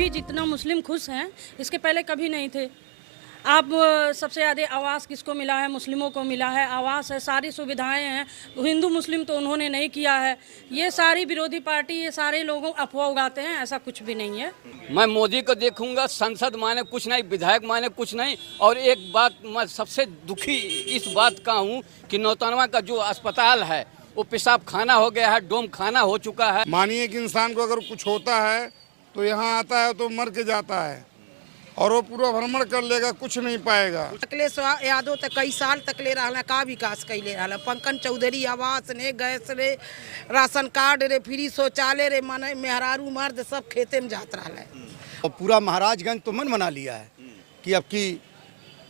अभी जितना मुस्लिम खुश हैं इसके पहले कभी नहीं थे। आप सबसे ज़्यादा आवास किसको मिला है? मुस्लिमों को मिला है। आवास है, सारी सुविधाएं हैं। हिंदू मुस्लिम तो उन्होंने नहीं किया है। ये सारी विरोधी पार्टी, ये सारे लोगों अफवाह उगाते हैं, ऐसा कुछ भी नहीं है। मैं मोदी को देखूंगा, संसद माने कुछ नहीं, विधायक माने कुछ नहीं। और एक बात मैं सबसे दुखी इस बात का हूँ कि नौतनवा का जो अस्पताल है वो पेशाब खाना हो गया है, डोम खाना हो चुका है। मानिए कि इंसान को अगर कुछ होता है तो यहाँ आता है तो मर के जाता है और वो पूरा भ्रमण कर लेगा, कुछ नहीं पाएगा। अखिलेश यादव तो कई साल तक ले रहा का विकास कैले रहा। पंकज चौधरी आवास ने, गैस रे, राशन कार्ड रे, फ्री शौचालय रे, मन मेहरारू मर्द सब खेते में जात रहा है। और पूरा महाराजगंज तो मन बना लिया है कि अब की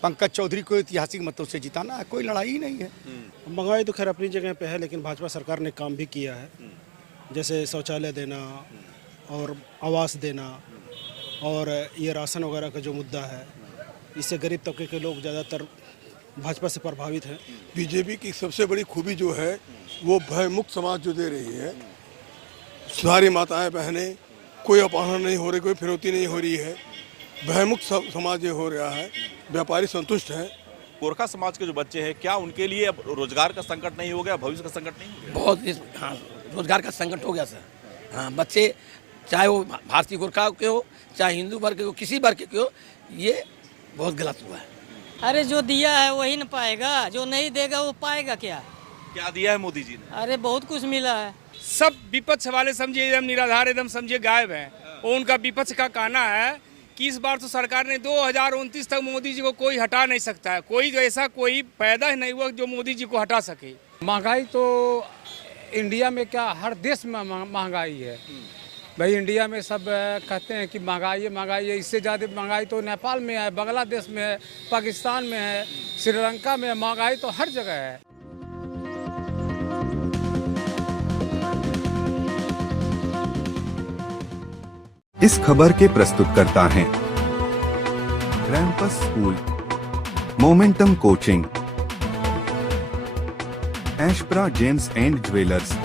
पंकज चौधरी को ऐतिहासिक मतों से जिताना है, कोई लड़ाई ही नहीं है। महंगाई तो खैर अपनी जगह पे है, लेकिन भाजपा सरकार ने काम भी किया है, जैसे शौचालय देना और आवास देना और ये राशन वगैरह का जो मुद्दा है, इससे गरीब तबके के लोग ज़्यादातर भाजपा से प्रभावित हैं। बीजेपी की सबसे बड़ी खूबी जो है वो भयमुक्त समाज जो दे रही है। सारी माताएं बहनें, कोई अपहरण नहीं हो रही, कोई फिरौती नहीं हो रही है। भयमुक्त समाज ये हो रहा है। व्यापारी संतुष्ट है। गोरखा समाज के जो बच्चे हैं, क्या उनके लिए अब रोजगार का संकट नहीं हो गया, भविष्य का संकट नहीं हो गया? बहुत, हाँ, रोजगार का संकट हो गया सर। हाँ, बच्चे चाहे वो भारतीय गोरखा के हो, चाहे हिंदू वर्ग के हो, किसी वर्ग के हो, ये बहुत गलत हुआ है। अरे जो दिया है वही न पाएगा, जो नहीं देगा वो पाएगा क्या? क्या दिया है मोदी जी ने? अरे बहुत कुछ मिला है। सब विपक्ष वाले समझिए एकदम निराधार, एकदम समझिए गायब है। और उनका विपक्ष का कहना है कि इस बार तो सरकार ने 2029 तक मोदी जी को कोई हटा नहीं सकता है। कोई ऐसा कोई पैदा ही नहीं हुआ जो मोदी जी को हटा सके। महंगाई तो इंडिया में क्या, हर देश में महंगाई है भाई। इंडिया में सब कहते हैं कि महंगाई है, इससे ज़्यादा महंगाई तो नेपाल में है, बांग्लादेश में है, पाकिस्तान में है, श्रीलंका में है। महंगाई तो हर जगह है। इस खबर के प्रस्तुतकर्ता हैं रैंपस स्कूल, मोमेंटम कोचिंग, एशप्रा जेम्स एंड ज्वेलर्स।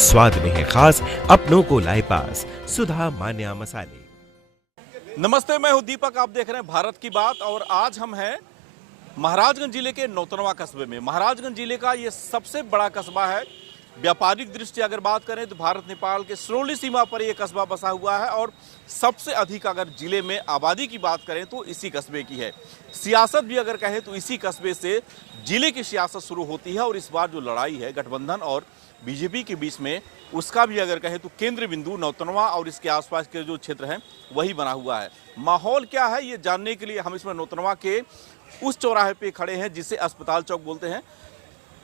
स्वाद में है खास, अपनों को लाए पास, सुधा मान्या मसाले। नमस्ते, मैं हूं दीपक, आप देख रहे हैं भारत की बात। और आज हम हैं महाराजगंज जिले के नौतनवा कस्बे में। महाराजगंज जिले का ये सबसे बड़ा कस्बा है। व्यापारिक दृष्टि अगर बात करें तो भारत नेपाल के सिरोली सीमा पर यह कस्बा बसा हुआ है और सबसे अधिक अगर जिले में आबादी की बात करें तो इसी कस्बे की है। सियासत भी अगर कहें तो इसी कस्बे से जिले की सियासत शुरू होती है। और इस बार जो लड़ाई है गठबंधन और बीजेपी के बीच में, उसका भी अगर कहें तो केंद्र बिंदु नौतनवा और इसके आसपास के जो क्षेत्र हैं वही बना हुआ है। माहौल क्या है ये जानने के लिए हम इसमें नौतनवा के उस चौराहे पे खड़े हैं जिसे अस्पताल चौक बोलते हैं।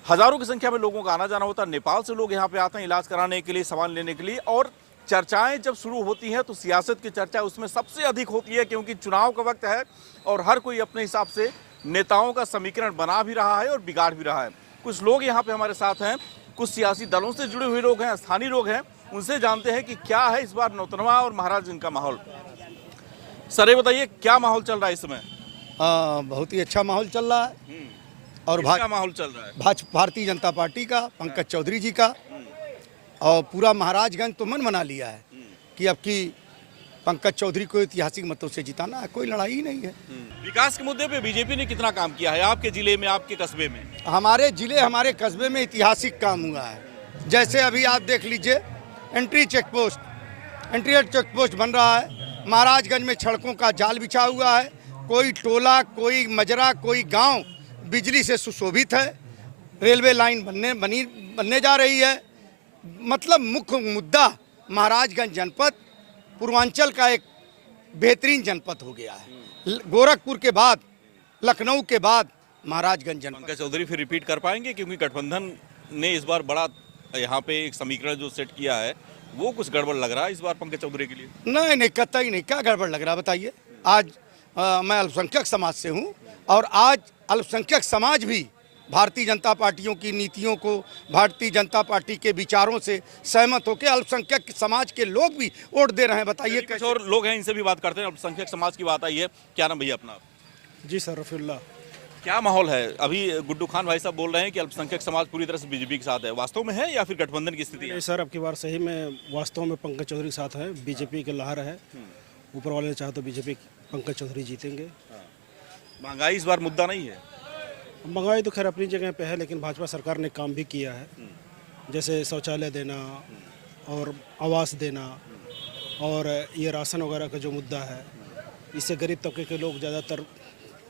हजारों की संख्या में लोगों का आना जाना होता है। नेपाल से लोग यहाँ पे आते हैं इलाज कराने के लिए, सामान लेने के लिए। और चर्चाएं जब शुरू होती हैं तो सियासत की चर्चा उसमें सबसे अधिक होती है, क्योंकि चुनाव का वक्त है और हर कोई अपने हिसाब से नेताओं का समीकरण बना भी रहा है और बिगाड़ भी रहा है। कुछ लोग यहाँ पे हमारे साथ हैं, कुछ सियासी दलों से जुड़े हुए लोग हैं, स्थानीय लोग हैं। उनसे जानते हैं कि क्या है इस बार नौतनवा और महाराजगंज का माहौल। सर ये बताइए क्या माहौल चल रहा है इस समय? बहुत ही अच्छा माहौल चल रहा है। और माहौल चल रहा है भारतीय जनता पार्टी का, पंकज चौधरी जी का। और पूरा महाराजगंज तो मन बना लिया है कि अब की पंकज चौधरी को ऐतिहासिक मतों से जिताना है, कोई लड़ाई ही नहीं है। विकास के मुद्दे पे बीजेपी ने कितना काम किया है आपके जिले में, आपके कस्बे में? हमारे जिले, हमारे कस्बे में ऐतिहासिक काम हुआ है। जैसे अभी आप देख लीजिए, एंट्री चेक पोस्ट बन रहा है। महाराजगंज में सड़कों का जाल बिछा हुआ है। कोई टोला, कोई मजरा, कोई गाँव बिजली से सुशोभित है। रेलवे लाइन बनने जा रही है। मतलब मुख्य मुद्दा महाराजगंज जनपद पूर्वांचल का एक बेहतरीन जनपद हो गया है। गोरखपुर के बाद, लखनऊ के बाद महाराजगंज जनपद। पंकज चौधरी फिर रिपीट कर पाएंगे, क्योंकि गठबंधन ने इस बार बड़ा यहाँ पे एक समीकरण जो सेट किया है वो कुछ गड़बड़ लग रहा है इस बार पंकज चौधरी के लिए? नहीं, कतई नहीं। क्या गड़बड़ लग रहा है बताइए? आज मैं अल्पसंख्यक समाज से हूँ और आज अल्पसंख्यक समाज भी भारतीय जनता पार्टियों की नीतियों को, भारतीय जनता पार्टी के विचारों से सहमत होकर अल्पसंख्यक समाज के लोग भी वोट दे रहे हैं। बताइए कुछ और लोग हैं, इनसे भी बात करते हैं। अल्पसंख्यक समाज की बात आई है। क्या नाम भैया अपना? जी सर, रफीउल्लाह। क्या माहौल है? अभी गुड्डू खान भाई साहब बोल रहे हैं कि अल्पसंख्यक समाज पूरी तरह से बीजेपी के साथ है, वास्तव में है या फिर गठबंधन की स्थिति है? नहीं सर, अब की बार सही में वास्तव में पंकज चौधरी के साथ है, बीजेपी के लहर है। ऊपर वाले ने चाहे तो बीजेपी पंकज चौधरी जीतेंगे। महंगाई इस बार मुद्दा नहीं है? महंगाई तो खैर अपनी जगह पे है, लेकिन भाजपा सरकार ने काम भी किया है, जैसे शौचालय देना और आवास देना और ये राशन वगैरह का जो मुद्दा है, इससे गरीब तबके के लोग ज़्यादातर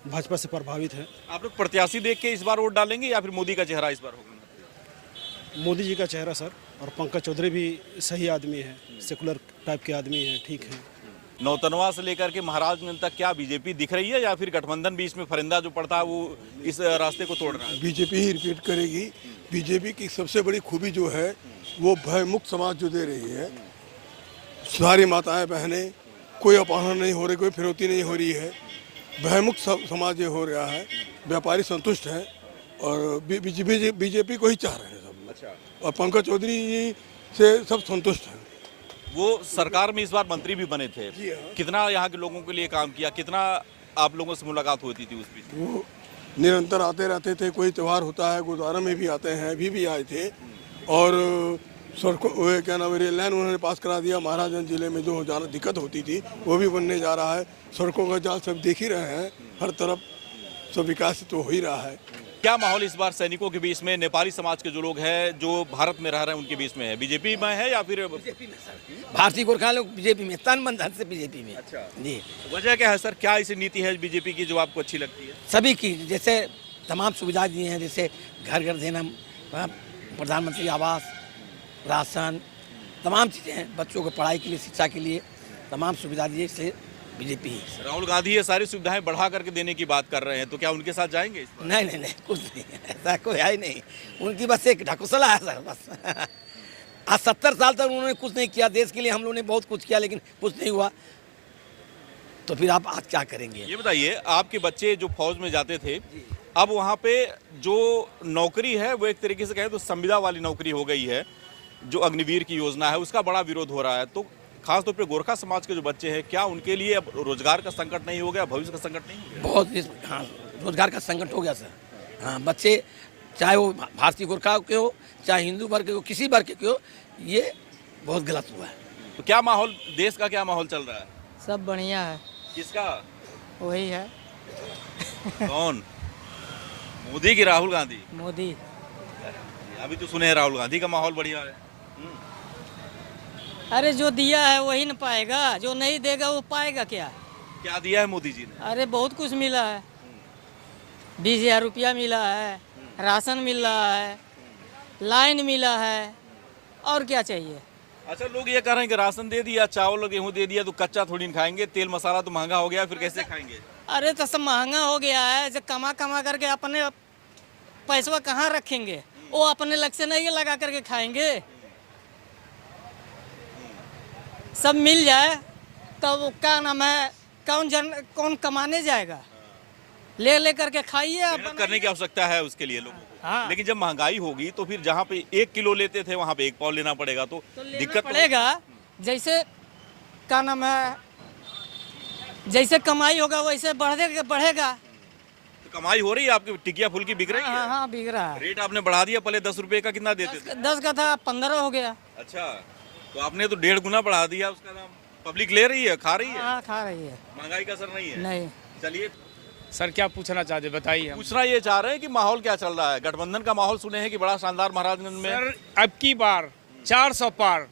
भाजपा से प्रभावित हैं। आप लोग प्रत्याशी देख के इस बार वोट डालेंगे या फिर मोदी का चेहरा इस बार होगा? मोदी जी का चेहरा सर, और पंकज चौधरी भी सही आदमी है, सेकुलर टाइप के आदमी हैं, ठीक है। नौतनवा से लेकर के महाराजगंज तक क्या बीजेपी दिख रही है या फिर गठबंधन भी इसमें फरिंदा जो पड़ता है वो इस रास्ते को तोड़ रहा है? बीजेपी ही रिपीट करेगी। बीजेपी की सबसे बड़ी खूबी जो है वो भय मुक्त समाज जो दे रही है। सारी माताएं बहनें, कोई अपहरण नहीं हो रही, कोई फिरौती नहीं हो रही है, भय मुक्त समाज ये हो रहा है। व्यापारी संतुष्ट हैं और बीजेपी को ही चाह रहे हैं सब। अच्छा। और पंकज चौधरी जी से सब संतुष्ट हैं। वो सरकार में इस बार मंत्री भी बने थे, कितना यहाँ के लोगों के लिए काम किया, कितना आप लोगों से मुलाकात होती थी उस बीच? वो निरंतर आते रहते थे, कोई त्यौहार होता है गुरुद्वारा में भी आते हैं, अभी भी आए थे। और सड़कों क्या नाम, रेल लाइन उन्होंने पास करा दिया। महाराजगंज जिले में जो जाना दिक्कत होती थी वो भी बनने जा रहा है। सड़कों का जाल सब देख ही रहे हैं, हर तरफ सब विकास तो हो ही रहा है। क्या माहौल इस बार सैनिकों के बीच में, नेपाली समाज के जो लोग हैं जो भारत में रह रहे हैं उनके बीच में है? बीजेपी में है या फिर बीजेपी में सर? भारतीय गोरखा लोग बीजेपी में, तन मन धन से बीजेपी में। अच्छा जी। वजह क्या है सर? क्या ऐसी नीति है बीजेपी की जो आपको अच्छी लगती है? सभी की, जैसे तमाम सुविधा दी हैं, जैसे घर घर देना, प्रधानमंत्री आवास, राशन, तमाम चीज़ें हैं, बच्चों को पढ़ाई के लिए, शिक्षा के लिए तमाम सुविधा दी है, इसलिए बीजेपी। राहुल गांधी ये सारी सुविधाएं बढ़ा करके देने की बात कर रहे हैं, तो क्या उनके साथ जाएंगे? नहीं नहीं नहीं, कुछ नहीं, ऐसा कोई है ही नहीं। उनकी बस एक ढकोसला है सर, बस। आज 70 साल तक उन्होंने कुछ नहीं किया देश के लिए। हम लोगों ने बहुत कुछ किया लेकिन कुछ नहीं हुआ, तो फिर आप आज क्या करेंगे? ये बताइए, आपके बच्चे जो फौज में जाते थे, अब वहाँ पे जो नौकरी है वो एक तरीके से कहें तो संविदा वाली नौकरी हो गई है, जो अग्निवीर की योजना है उसका बड़ा विरोध हो रहा है। तो खासतौर पे गोरखा समाज के जो बच्चे हैं, क्या उनके लिए अब रोजगार का संकट नहीं हो गया, भविष्य का संकट नहीं हो गया? बहुत, हाँ, रोजगार का संकट हो गया सर। हाँ, बच्चे चाहे वो भारतीय गोरखा के हो, चाहे हिंदू वर्ग के हो, किसी वर्ग के हो, ये बहुत गलत हुआ है। तो क्या माहौल, देश का क्या माहौल चल रहा है? सब बढ़िया है। किसका? वही है। कौन? मोदी की राहुल गांधी? मोदी। अभी तो सुने हैं राहुल गांधी का माहौल बढ़िया है। अरे जो दिया है वही न पाएगा, जो नहीं देगा वो पाएगा क्या? क्या दिया है मोदी जी ने? अरे बहुत कुछ मिला है। 20,000 रुपया मिला है, राशन मिल रहा है, लाइन मिला है, और क्या चाहिए? अच्छा, लोग ये कह रहे हैं कि राशन दे दिया, चावल गेहूं दे दिया तो कच्चा थोड़ी न खाएंगे, तेल मसाला तो महंगा हो गया, फिर कैसे खाएंगे? अरे तो सब महंगा हो गया है, जो कमा कमा करके अपने पैसा कहाँ रखेंगे? वो अपने लग से नहीं लगा करके खाएंगे। सब मिल जाए तो वो क्या नाम है, कौन कमाने जाएगा? ले करके खाइए। करने की आवश्यकता है उसके लिए लोगों को। हाँ। लेकिन जब महंगाई होगी तो फिर जहाँ पे 1 किलो लेते थे वहाँ पे 1 पाव लेना पड़ेगा, तो दिक्कत पड़ेगा। जैसे क्या नाम है, जैसे कमाई होगा वैसे बढ़ेगा। तो कमाई हो रही है आपकी? टिकिया फुल्की बिक रही है? हाँ हाँ, बिक रहा है। रेट आपने बढ़ा दिया, पहले 10 रुपए का कितना देते थे? 10 का था, 15 हो गया। अच्छा, तो आपने तो 1.5 गुना बढ़ा दिया उसका दाम। पब्लिक ले रही है, खा रही है? हाँ, खा रही है। महंगाई का असर नहीं है? नहीं। चलिए सर, क्या पूछना चाहते बताइए। पूछना ये चाह रहे हैं कि माहौल क्या चल रहा है? गठबंधन का माहौल सुने हैं कि बड़ा शानदार महाराजगंज में। सर, अब की बार 400 पार,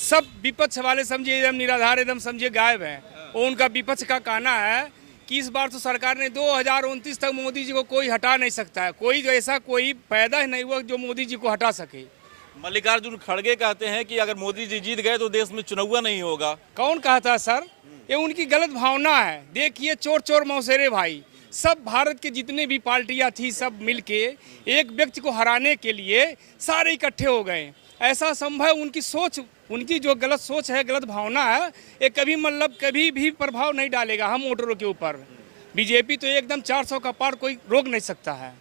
सब विपक्ष वाले समझिए एकदम निराधार, एकदम समझिए गायब हैं। और उनका विपक्ष का कहना है कि इस बार तो सरकार ने 2029 तक मोदी जी को कोई हटा नहीं सकता है। कोई ऐसा कोई पैदा ही नहीं हुआ जो मोदी जी को हटा सके। मल्लिकार्जुन खड़गे कहते हैं कि अगर मोदी जी जीत गए तो देश में चुनाव नहीं होगा। कौन कहता है सर? ये उनकी गलत भावना है। देखिए, चोर चोर मौसेरे भाई, सब भारत के जितने भी पार्टियां थी सब मिलके एक व्यक्ति को हराने के लिए सारे इकट्ठे हो गए। ऐसा संभव, उनकी सोच, उनकी जो गलत सोच है, गलत भावना है, ये कभी मतलब कभी भी प्रभाव नहीं डालेगा हम वोटरों के ऊपर। बीजेपी तो एकदम 400 का पार कोई रोक नहीं सकता है।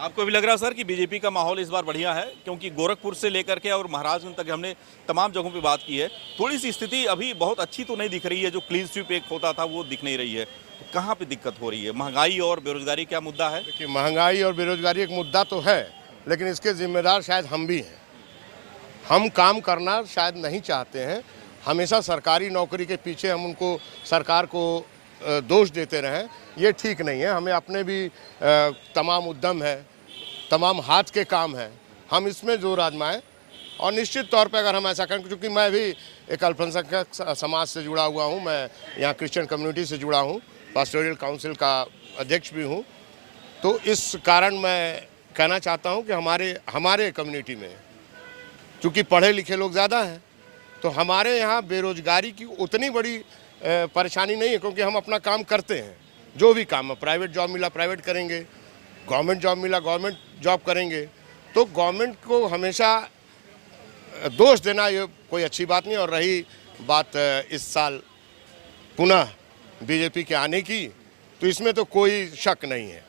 आपको भी लग रहा है सर कि बीजेपी का माहौल इस बार बढ़िया है? क्योंकि गोरखपुर से लेकर के और महाराजगंज तक हमने तमाम जगहों पे बात की है, थोड़ी सी स्थिति अभी बहुत अच्छी तो नहीं दिख रही है। जो क्लीन स्वीप एक होता था वो दिख नहीं रही है। तो कहाँ पे दिक्कत हो रही है? महंगाई और बेरोजगारी क्या मुद्दा है? देखिए, महंगाई और बेरोजगारी एक मुद्दा तो है, लेकिन इसके जिम्मेदार शायद हम भी हैं। हम काम करना शायद नहीं चाहते हैं। हमेशा सरकारी नौकरी के पीछे हम उनको, सरकार को दोष देते रहें, ये ठीक नहीं है। हमें अपने भी तमाम उद्यम है, तमाम हाथ के काम है, हम इसमें जोर आजमाएं। और निश्चित तौर पे अगर हम ऐसा करें, क्योंकि मैं भी एक अल्पसंख्यक समाज से जुड़ा हुआ हूं, मैं यहाँ क्रिश्चियन कम्युनिटी से जुड़ा हूं, पास्टोरियल काउंसिल का अध्यक्ष भी हूं, तो इस कारण मैं कहना चाहता हूं कि हमारे कम्युनिटी में चूँकि पढ़े लिखे लोग ज़्यादा हैं, तो हमारे यहाँ बेरोजगारी की उतनी बड़ी परेशानी नहीं है, क्योंकि हम अपना काम करते हैं। जो भी काम है, प्राइवेट जॉब मिला प्राइवेट करेंगे, गवर्नमेंट जॉब मिला गवर्नमेंट जॉब करेंगे। तो गवर्नमेंट को हमेशा दोष देना ये कोई अच्छी बात नहीं। और रही बात इस साल पुनः बीजेपी के आने की, तो इसमें तो कोई शक नहीं है।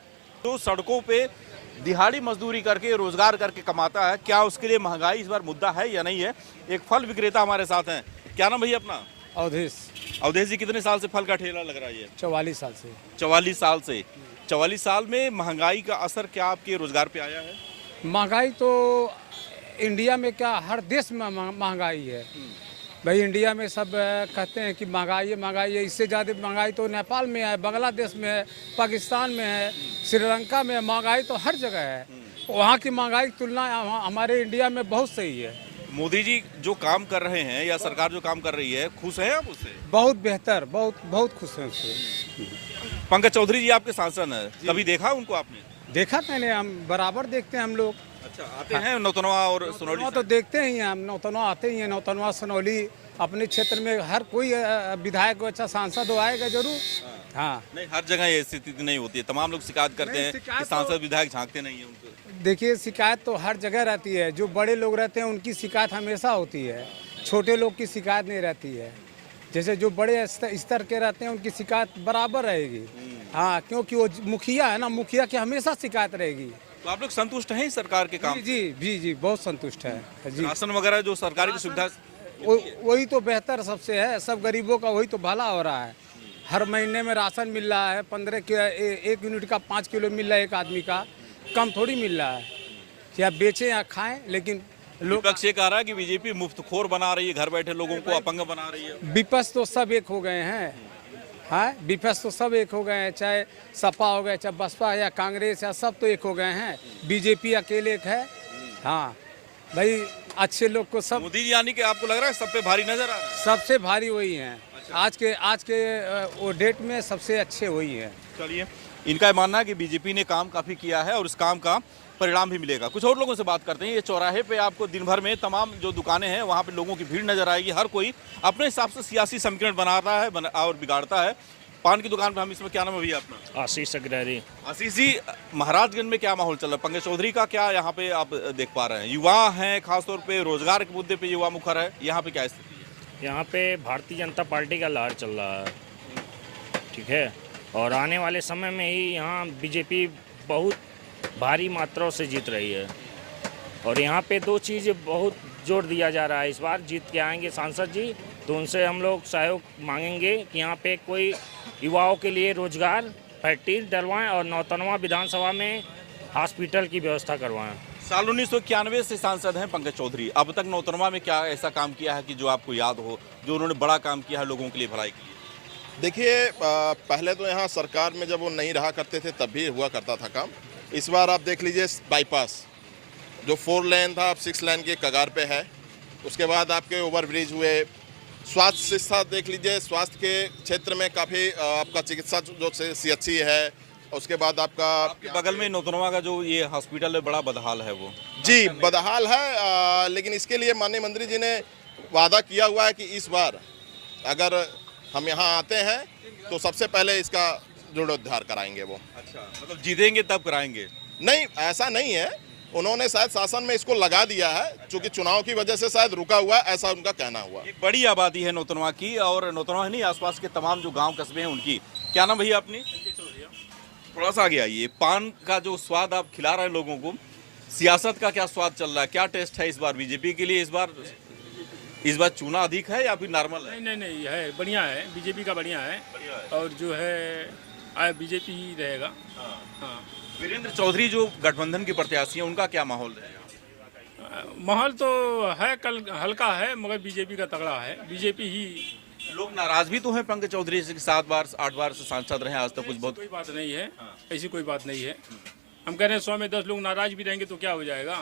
तो सड़कों पे दिहाड़ी मजदूरी करके, रोजगार करके कमाता है, क्या उसके लिए महंगाई इस बार मुद्दा है या नहीं है? एक फल विक्रेता हमारे साथ हैं। क्या नाम भैया अपना? अवधेश। अवधेश जी, कितने साल से फल का ठेला लग रहा है? 44 साल से। 44 साल से। 44 साल में महंगाई का असर क्या आपके रोजगार पे आया है? महंगाई तो इंडिया में क्या, हर देश में महंगाई है भाई। इंडिया में सब कहते हैं कि महंगाई है। इससे ज़्यादा महंगाई तो नेपाल में है, बांग्लादेश में है, पाकिस्तान में है, श्रीलंका में है। महंगाई तो हर जगह है। वहाँ की महंगाई की तुलना हमारे इंडिया में बहुत सही है। मोदी जी जो काम कर रहे हैं या सरकार जो काम कर रही है, खुश हैं आप उससे? बहुत बेहतर, बहुत खुश हैं उससे। पंकज चौधरी जी आपके सांसद हैं, कभी देखा उनको आपने? देखा मैंने, हम बराबर देखते हैं हम लोग। अच्छा, आते हैं नौतनवा और सुनौली? तो देखते ही हैं हम, नौतनवा आते ही हैं। नौतनवा सुनौली अपने क्षेत्र में हर कोई विधायक को, अच्छा सांसद हो आएगा जरूर। हाँ, नहीं, हर जगह ये स्थिति नहीं होती है। तमाम लोग शिकायत करते हैं कि सांसद विधायक झांकते नहीं है उनको। देखिए, शिकायत तो हर जगह रहती है। जो बड़े लोग रहते हैं उनकी शिकायत हमेशा होती है, छोटे लोग की शिकायत नहीं रहती है। जैसे जो बड़े स्तर के रहते हैं उनकी शिकायत बराबर रहेगी। हाँ, क्योंकि वो मुखिया है ना, मुखिया की हमेशा शिकायत रहेगी। तो आप लोग संतुष्ट हैं सरकार के काम? जी, बहुत संतुष्ट है जी। राशन वगैरह जो सरकारी की सुविधा, वही तो बेहतर सबसे है। सब गरीबों का वही तो भला हो रहा है। हर महीने में राशन मिल रहा है, 15 1 यूनिट का 5 किलो मिल रहा है एक आदमी का, कम थोड़ी मिल रहा है। या बेचें या खाएं, लेकिन विपक्ष ये कह रहा है कि बीजेपी मुफ्तखोर बना रही है, घर बैठे लोगों को अपंग बना रही है। विपक्ष तो सब एक हो गए हैं। हाँ, विपक्ष तो सब एक हो गए हैं, चाहे सपा हो गए, चाहे बसपा या कांग्रेस, या सब तो एक हो गए हैं। बीजेपी अकेले एक है। हाँ भाई, अच्छे लोग को सब, मोदी जी यानी कि आपको लग रहा है सब पे भारी नजर आ रहा है? सबसे भारी वही हैं। अच्छा। आज के वो डेट में सबसे अच्छे वही हैं। चलिए, इनका ये मानना है कि बीजेपी ने काम काफ़ी किया है और इस काम का परिणाम भी मिलेगा। कुछ और लोगों से बात करते हैं। ये चौराहे पे आपको दिन भर में तमाम जो दुकानें हैं वहाँ पे लोगों की भीड़ नजर आएगी। हर कोई अपने हिसाब से सियासी समीकरण बनाता है और बिगाड़ता है। पान की दुकान पे हम, इसमें क्या नाम है भैया अपना? आशीष अग्रहरी। आशीष जी, महाराजगंज में क्या माहौल चल रहा है? पंकज चौधरी का क्या यहाँ पे आप देख पा रहे हैं? युवा हैं, खासतौर पे रोजगार के मुद्दे पे युवा मुखर है, यहाँ पे क्या स्थिति है? यहाँ पे भारतीय जनता पार्टी का लहर चल रहा है, ठीक है। और आने वाले समय में ही यहाँ बीजेपी बहुत भारी मात्राओं से जीत रही है। और यहाँ पे 2 चीज़ बहुत जोर दिया जा रहा है। इस बार जीत के आएंगे सांसद जी, तो उनसे हम लोग सहयोग मांगेंगे कि यहाँ पे कोई युवाओं के लिए रोजगार फैक्ट्री डलवाएं और नौतनवा विधानसभा में हॉस्पिटल की व्यवस्था करवाएं। साल 1991 से सांसद हैं पंकज चौधरी। अब तक नौतनवा में क्या ऐसा काम किया है कि जो आपको याद हो, जो उन्होंने बड़ा काम किया है लोगों के लिए, भलाई के लिए? देखिए, पहले तो यहाँ सरकार में जब वो नहीं रहा करते थे तब भी हुआ करता था काम। इस बार आप देख लीजिए, बाईपास जो 4 लेन था अब 6 लेन के कगार पे है। उसके बाद आपके ओवरब्रिज हुए। स्वास्थ्य शिक्षा देख लीजिए, स्वास्थ्य के क्षेत्र में काफ़ी आपका चिकित्सा जो CHC है। उसके बाद आपके बगल में नौतनवा का जो ये हॉस्पिटल है, बड़ा बदहाल है वो। जी, बदहाल है। लेकिन इसके लिए माननीय मंत्री जी ने वादा किया हुआ है कि इस बार अगर हम यहाँ आते हैं तो सबसे पहले इसका जीर्णोद्धार कराएंगे वो। अच्छा, मतलब जीतेंगे तब कराएंगे? नहीं, ऐसा नहीं है। उन्होंने शायद शासन में इसको लगा दिया है, क्योंकि चुनाव की वजह से शायद रुका हुआ है, ऐसा उनका कहना हुआ। एक बड़ी आबादी है नौतनवा की, और नौतनवा नहीं, आसपास के तमाम जो गांव कस्बे हैं उनकी। क्या नाम भैया अपनी? थोड़ा सा आगे आइए, पान का जो स्वाद आप खिला रहे हैं लोगों को, सियासत का क्या स्वाद चल रहा है, क्या टेस्ट है इस बार बीजेपी के लिए? इस बार चूना अधिक है या फिर नॉर्मल है? नहीं है, बढ़िया है, बीजेपी का बढ़िया है और जो है बीजेपी ही रहेगा। हाँ। वीरेंद्र चौधरी जो गठबंधन के प्रत्याशी हैं उनका क्या माहौल रहेगा? माहौल तो है कल हल्का है, मगर बीजेपी का तगड़ा है, बीजेपी ही। लोग नाराज भी तो हैं पंकज चौधरी से, 7 बार 8 बार से सांसद रहे आज तक, कुछ बहुत कोई बात नहीं है, ऐसी कोई बात नहीं है। हम कह रहे हैं 100 में 10 लोग नाराज भी रहेंगे तो क्या हो जाएगा,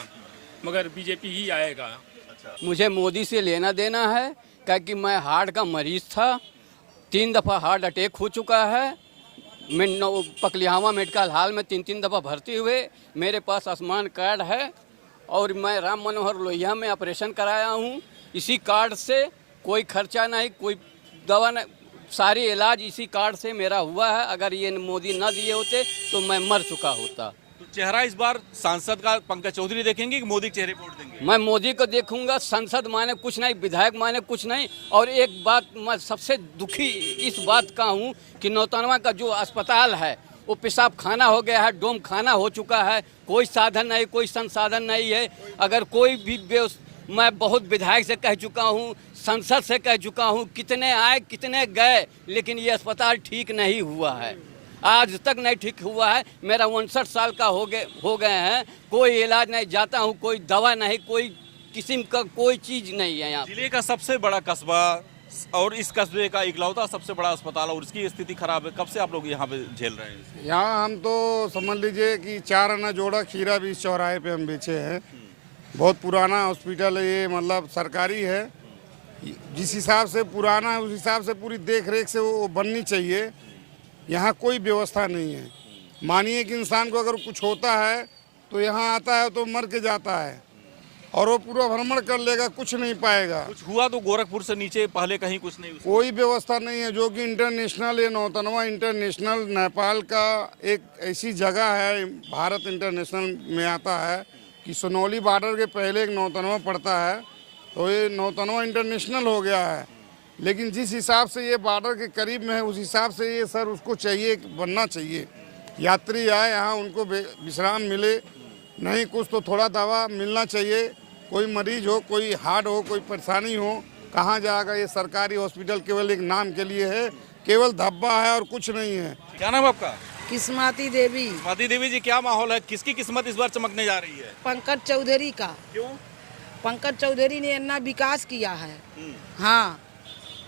मगर बीजेपी ही आएगा। मुझे मोदी से लेना देना है, क्योंकि मैं हार्ट का मरीज था, 3 दफ़ा हार्ट अटैक हो चुका है। मैं पकलियावा मेडिकल हॉल में 3 दफ़ा भर्ती हुए, मेरे पास आयुष्मान कार्ड है और मैं राम मनोहर लोहिया में ऑपरेशन कराया हूँ। इसी कार्ड से कोई खर्चा नहीं, कोई दवा नहीं, सारी इलाज इसी कार्ड से मेरा हुआ है। अगर ये मोदी ना दिए होते तो मैं मर चुका होता। तो चेहरा इस बार सांसद का पंकज चौधरी देखेंगे कि मोदी के चेहरे पर वोट देंगे? मैं मोदी को देखूंगा, संसद माने कुछ नहीं, विधायक माने कुछ नहीं। और एक बात मैं सबसे दुखी इस बात का हूँ कि नौतनवा का जो अस्पताल है वो पेशाब खाना हो गया है, डोम खाना हो चुका है, कोई साधन नहीं, कोई संसाधन नहीं है। अगर कोई भी मैं बहुत विधायक से कह चुका हूँ, संसद से कह चुका हूँ, कितने आए कितने गए, लेकिन ये अस्पताल ठीक नहीं हुआ है, आज तक नहीं ठीक हुआ है। मेरा 59 साल का हो गए हैं, कोई इलाज नहीं, जाता हूँ कोई दवा नहीं, कोई किस्म का कोई चीज़ नहीं है यहाँ। जिले का सबसे बड़ा कस्बा और इस कस्बे का इकलौता सबसे बड़ा अस्पताल और उसकी स्थिति खराब है, कब से आप लोग यहाँ पे झेल रहे हैं? यहाँ हम तो समझ लीजिए कि 4 आना जोड़ा खीरा भी इस चौराहे पे हम बेचे हैं। बहुत पुराना हॉस्पिटल है ये, मतलब सरकारी है, जिस हिसाब से पुराना है उस हिसाब से पूरी देख रेख से वो बननी चाहिए। यहाँ कोई व्यवस्था नहीं है। मानिए कि इंसान को अगर कुछ होता है तो यहाँ आता है तो मर के जाता है और वो पूरा भ्रमण कर लेगा, कुछ नहीं पाएगा। कुछ हुआ तो गोरखपुर से नीचे पहले कहीं कुछ नहीं, कोई व्यवस्था नहीं है। जो कि इंटरनेशनल, ये नौतनवा इंटरनेशनल नेपाल का एक ऐसी जगह है, भारत इंटरनेशनल में आता है कि सोनौली बॉर्डर के पहले एक नौतनवा पड़ता है, तो ये नौतनवा इंटरनेशनल हो गया है। लेकिन जिस हिसाब से ये बॉर्डर के करीब में है उस हिसाब से ये सर उसको चाहिए, बनना चाहिए। यात्री आए यहाँ उनको विश्राम मिले, नहीं कुछ तो थोड़ा दवा मिलना चाहिए। कोई मरीज हो, कोई हार्ट हो, कोई परेशानी हो, कहाँ जाएगा? ये सरकारी हॉस्पिटल केवल एक नाम के लिए है, केवल धब्बा है और कुछ नहीं है। क्या नाम है आपका? किस्मती देवी। किस्मती देवी जी, क्या माहौल है, किसकी किस्मत इस बार चमकने जा रही है? पंकज चौधरी का। क्यों? पंकज चौधरी ने इतना विकास किया है। हाँ,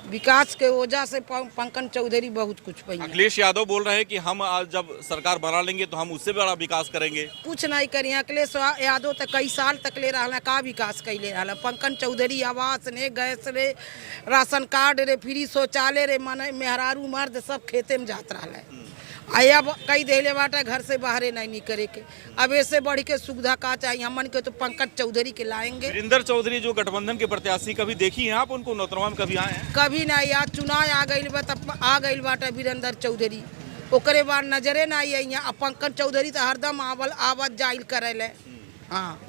विकास के वजह से पंकज चौधरी बहुत कुछ पाई। अखिलेश यादव बोल रहे हैं कि हम आज जब सरकार बना लेंगे तो हम उससे बड़ा विकास करेंगे। कुछ नहीं करिए। अखिलेश यादव तो कई साल तक ले रहा है, का विकास कैले रहा। पंकज चौधरी आवास ने, गैस रे, राशन कार्ड रे, फ्री शौचालय रे, मन मेहरारू मर्द सब खेते में जात रहा है। अब कई देले बाटे घर से बाहर नहीं निकले के। अब ऐसे बढ़ के सुविधा का चाहिए हमन के, तो पंकज चौधरी के लाएंगे। वीरेंद्र चौधरी जो गठबंधन के प्रत्याशी, कभी देखी हैं आप उनको? नौतनवा में कभी आए हैं? कभी नहीं। आज चुनाव आ गई बाटे वीरेंद्र चौधरी, ओकरे बाद नजरे नहीं आई। पंकज चौधरी तो हरदम आवत जाइल करे ले। हाँ,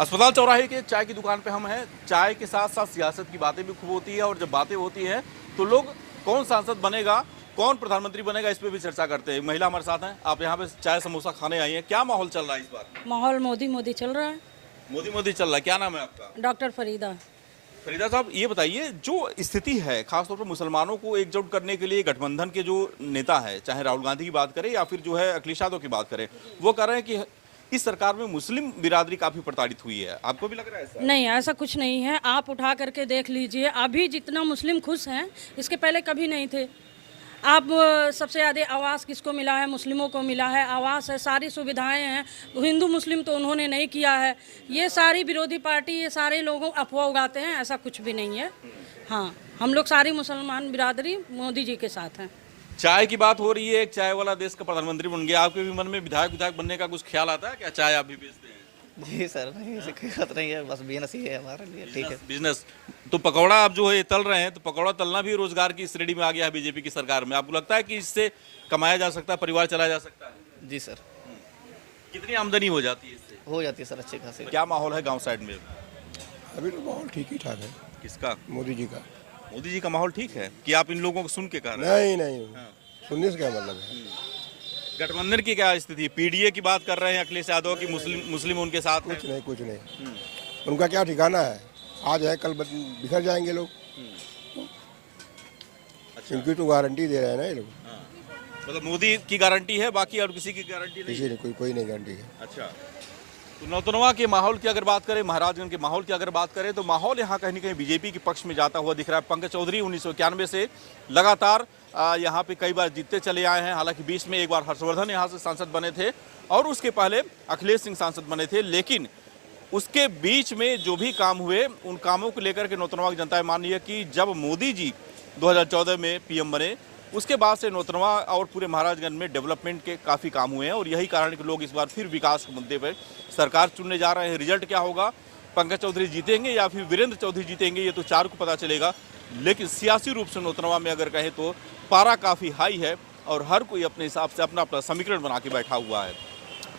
अस्पताल चौराहे के चाय की दुकान पे हम हैं। चाय के साथ साथ सियासत की बातें भी खूब होती है और जब बातें होती हैं तो लोग कौन सांसद बनेगा, कौन प्रधानमंत्री बनेगा, इस पे भी चर्चा करते हैं। महिला हमारे साथ हैं। आप यहाँ पे चाय समोसा खाने आई हैं, क्या माहौल चल रहा है इस बार? माहौल मोदी चल रहा है। मोदी चल रहा है। क्या नाम है आपका? डॉक्टर फरीदा। फरीदा साहब, ये बताइए, जो स्थिति है खासतौर पर मुसलमानों को एकजुट करने के लिए गठबंधन के जो नेता है, चाहे राहुल गांधी की बात करें या फिर जो है अखिलेश यादव की बात करें, वो कह रहे हैं कि इस सरकार में मुस्लिम बिरादरी काफी प्रताड़ित हुई है। आपको भी लग रहा है ऐसा? नहीं, ऐसा कुछ नहीं है। आप उठा करके देख लीजिए, अभी जितना मुस्लिम खुश हैं इसके पहले कभी नहीं थे। आप सबसे ज़्यादा आवास किसको मिला है? मुस्लिमों को मिला है। आवास है, सारी सुविधाएं हैं। हिंदू मुस्लिम तो उन्होंने नहीं किया है। ये सारी विरोधी पार्टी, ये सारे लोगों अफवाह उगाते हैं, ऐसा कुछ भी नहीं है। हाँ, हम लोग सारी मुसलमान बिरादरी मोदी जी के साथ हैं। चाय की बात हो रही है, एक चाय वाला देश का प्रधानमंत्री बन गया। आपके भी मन में विधायक बनने का कुछ ख्याल आता है क्या? चाय आप भी बेचते हैं? जी सर, नहीं ऐसी कोई बात नहीं है, बस बिजनेस ही है हमारे लिए। ठीक है, बिजनेस। तो पकौड़ा आप जो है तल रहे हैं, तो पकौड़ा तलना भी रोजगार की श्रेणी में आ गया है बीजेपी की सरकार में। आपको लगता है कि इससे कमाया जा सकता है, परिवार चलाया जा सकता है? जी सर। कितनी आमदनी हो जाती है इससे? हो जाती है सर, अच्छी खासी। क्या माहौल है गाँव साइड में? अभी तो माहौल ठीक ही ठाक है। किसका? मोदी जी का। मोदी जी का माहौल ठीक है कि आप इन लोगों को सुन के कह रहे हैं? नहीं, सुनने से क्या मतलब है? गठबंधन की क्या स्थिति? पीडीए की बात कर रहे हैं अखिलेश यादव की, मुस्लिम उनके साथ हैं। कुछ नहीं उनका क्या ठिकाना है, आज है कल बिखर जाएंगे लोग। इनकी तो गारंटी दे रहे हैं ना ये लोग। मतलब मोदी की गारंटी है, बाकी और किसी की गारंटी नहीं? किसी ने कोई नहीं गारंटी है। अच्छा, तो नौतनवा के माहौल की अगर बात करें, महाराजगंज के माहौल की अगर बात करें, तो माहौल यहाँ कहीं न कहीं बीजेपी के पक्ष में जाता हुआ दिख रहा है। पंकज चौधरी 1991 से लगातार यहाँ पे कई बार जीतते चले आए हैं। हालांकि बीच में एक बार हर्षवर्धन यहाँ से सांसद बने थे और उसके पहले अखिलेश सिंह सांसद बने थे, लेकिन उसके बीच में जो भी काम हुए उन कामों को लेकर के नौतनवा की जनता मान रही है कि जब मोदी जी 2014 में पीएम बने उसके बाद से नौतनवा और पूरे महाराजगंज में डेवलपमेंट के काफ़ी काम हुए हैं और यही कारण है कि लोग इस बार फिर विकास के मुद्दे पर सरकार चुनने जा रहे हैं। रिजल्ट क्या होगा, पंकज चौधरी जीतेंगे या फिर वीरेंद्र चौधरी जीतेंगे, ये तो 4 को पता चलेगा। लेकिन सियासी रूप से नौतनवा में अगर कहें तो पारा काफ़ी हाई है और हर कोई अपने हिसाब से अपना अपना समीकरण बना के बैठा हुआ है।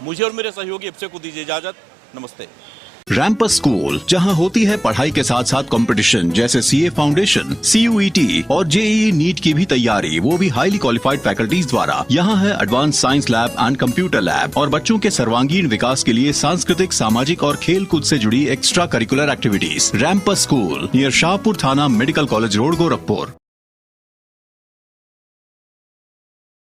मुझे और मेरे सहयोगी अभिषेक को दीजिए इजाजत। नमस्ते। रैंपस स्कूल, जहां होती है पढ़ाई के साथ साथ कंपटीशन, जैसे सीए फाउंडेशन, CUET और JEE नीट की भी तैयारी, वो भी हाईली क्वालिफाइड फैकल्टीज द्वारा। यहाँ है advance science lab and computer lab और बच्चों के सर्वांगीण विकास के लिए सांस्कृतिक, सामाजिक और खेल कूद से जुड़ी एक्स्ट्रा करिकुलर एक्टिविटीज। रैंपस स्कूल नियर शाहपुर थाना, मेडिकल कॉलेज रोड, गोरखपुर।